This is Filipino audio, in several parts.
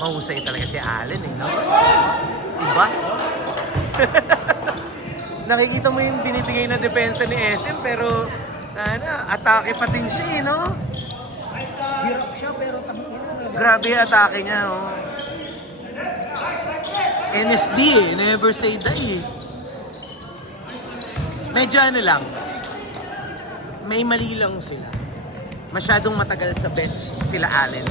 Mahusay talaga si Allen eh, no? Diba? Nakikita mo yung binibigay na depensa ni SM pero atake pa din siya eh, no? Hirap siya pero Grabe yung atake niya, oh. NSD eh, never say die eh. Medyo ano lang, may mali lang sila. Masyadong matagal sa bench sila Allen.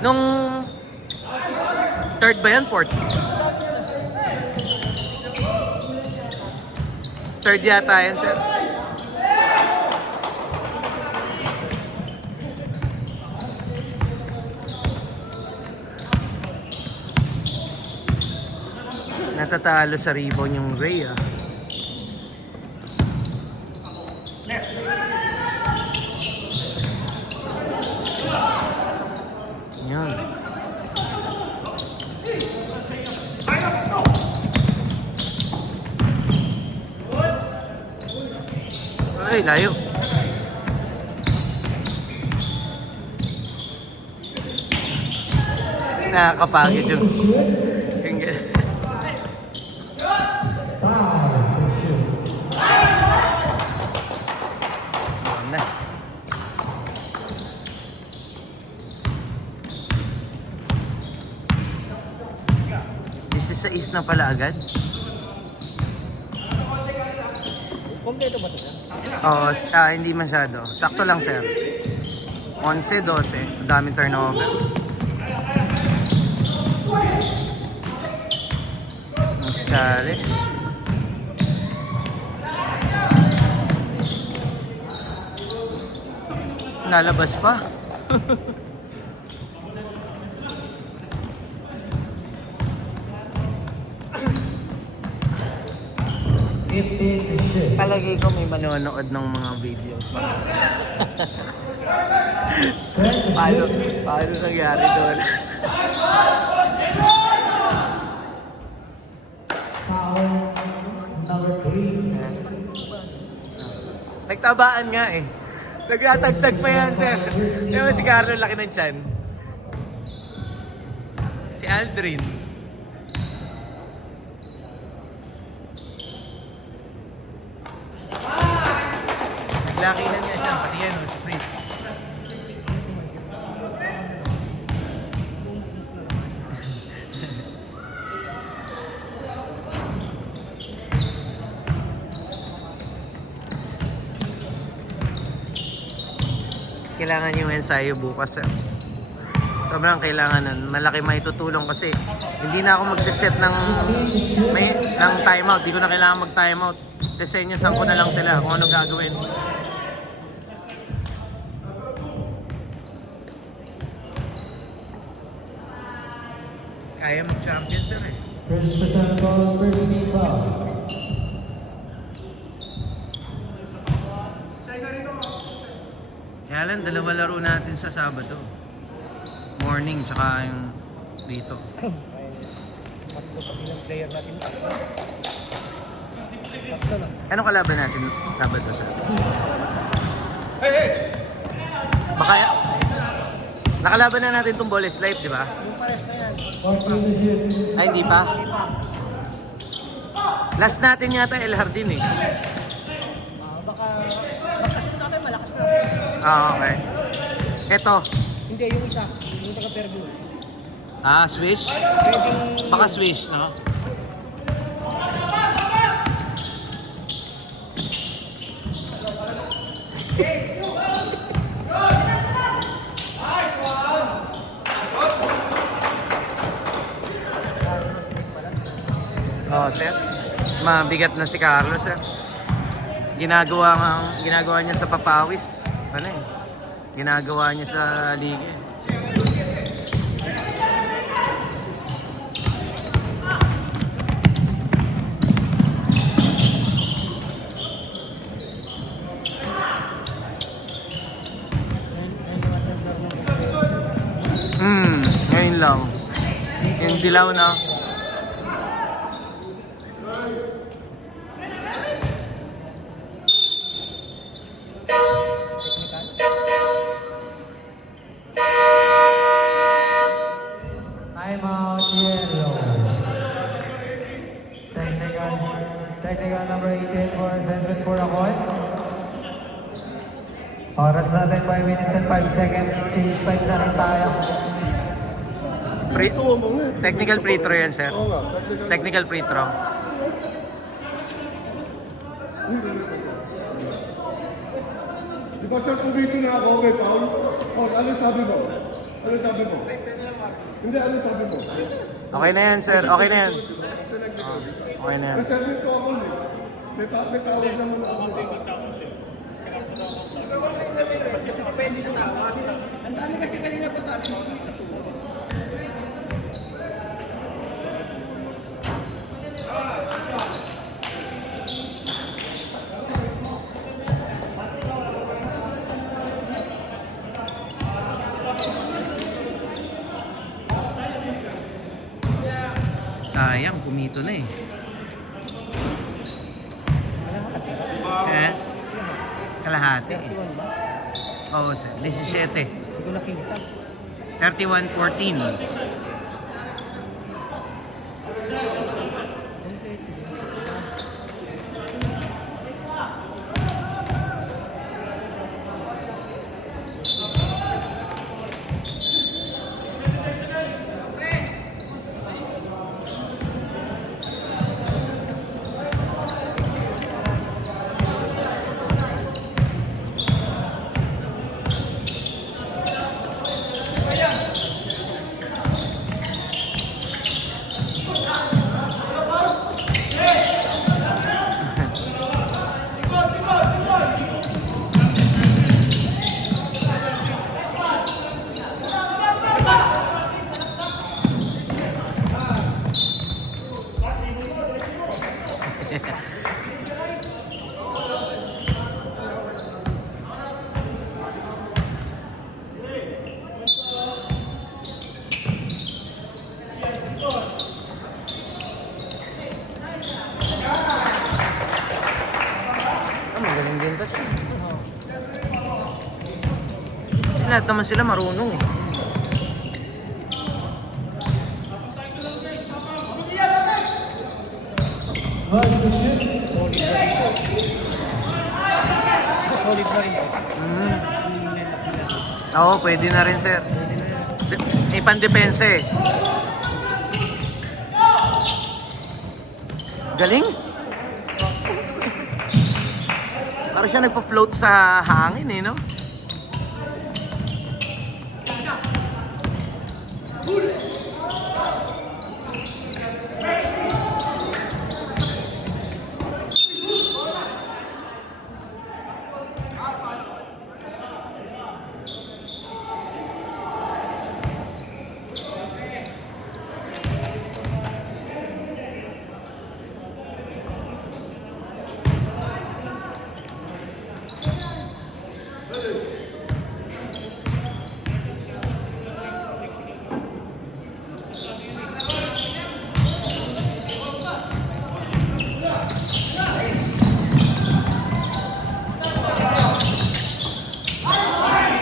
Nung third ba yan? Fourth? Third yata yan, sir. Natatalo sa rebound yung Ray, ah. Yan. Ay, layo. Nakakapagod yung na. This is sa is na pala agad. kompleto ba ito? Oo, hindi masyado. Sakto lang, sir. 11, 12. Daming turnover. Muscares. Nalabas pa. Palagay ko may manonood ng mga videos. Paano nangyari doon? Nagtabaan nga eh. Nagtatagtag pa yan, sir. Diba si Carlo laki ng tiyan? Si Aldrin. Naglaki na niya dyan, pati yan, si Prince. Kailangan yung ensayo bukas. Sobrang kailangan nun. Malaki may tutulong kasi hindi na ako magsiset ng timeout. Hindi ko na kailangan mag-timeout. Sesenyosan ko na lang sila kung ano gagawin. Kaya mag-champion sir eh. First percent ball, first team foul. Kaya lang, dalawa laro natin sa Sabado. Morning, tsaka yung dito. Matlo pa silang player natin. Anong kalaban natin Sabado, sir? Baka, nakalaban na natin itong Boles Life, di ba? Yung pares na yan. 14 to shoot. Ay, hindi pa. Last natin yata El Jardin eh. Baka shoot natin malakas na. Okay. Eto. Hindi, yung isa. Yung taga-Perbu. Swish? Pwedeng... Baka Swish, no? Oh, sir. Mabigat na si Carlos, sir. Ginagawa niya sa papawis. Ano eh? Ginagawa niya sa liga. Ngayon lang. Yung dilaw na. for a coin. Oras natin 5 minutes and 5 seconds. Change time na rin tayo. Technical free throw yan, sir. Technical free throw. Di ba sir, kung dito na ako, okay, Paul? O, ano sabi mo? Ano sabi mo? Hindi, ano sabi mo? Okay na yan, sir. Okay na yan. Okay na yan. Kasi dito ako, may tawag naman ako. Kasi depende sa tao. Ang dami kasi kanina pa sabi mo. Sayang, kumito na eh. Eh? Kalahati eh. Oo, sir. 17. Hindi ko nakita. 31-14. Magaling din to siya. Lahat naman sila marunong eh. Rush to shoot. Solid na rin. Oo, pwede na rin, sir. May pandepensa eh. Galing. Parang siya nagpa-float sa hangin eh, no?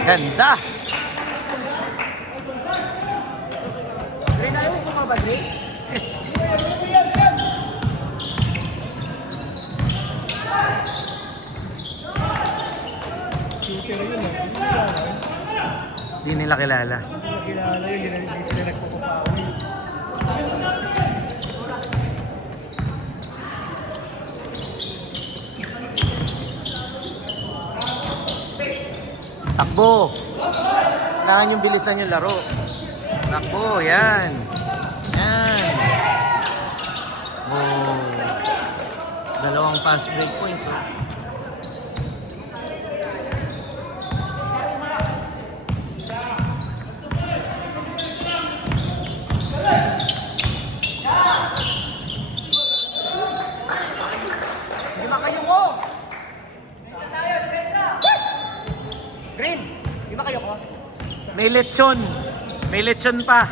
Ganda! Rin na yung kumabagay. Shooter yun eh. Di nila kilala. Hindi ko kilala yun. Hindi sila nagpapapawin. Takbo! Kailangan yung bilisan yung laro. Takbo, yan. Yan. Oh. Dalawang fast break points. Oh. Hindi ba kayo ko? Green! Di ba kayo ko? May lechon. May lechon pa.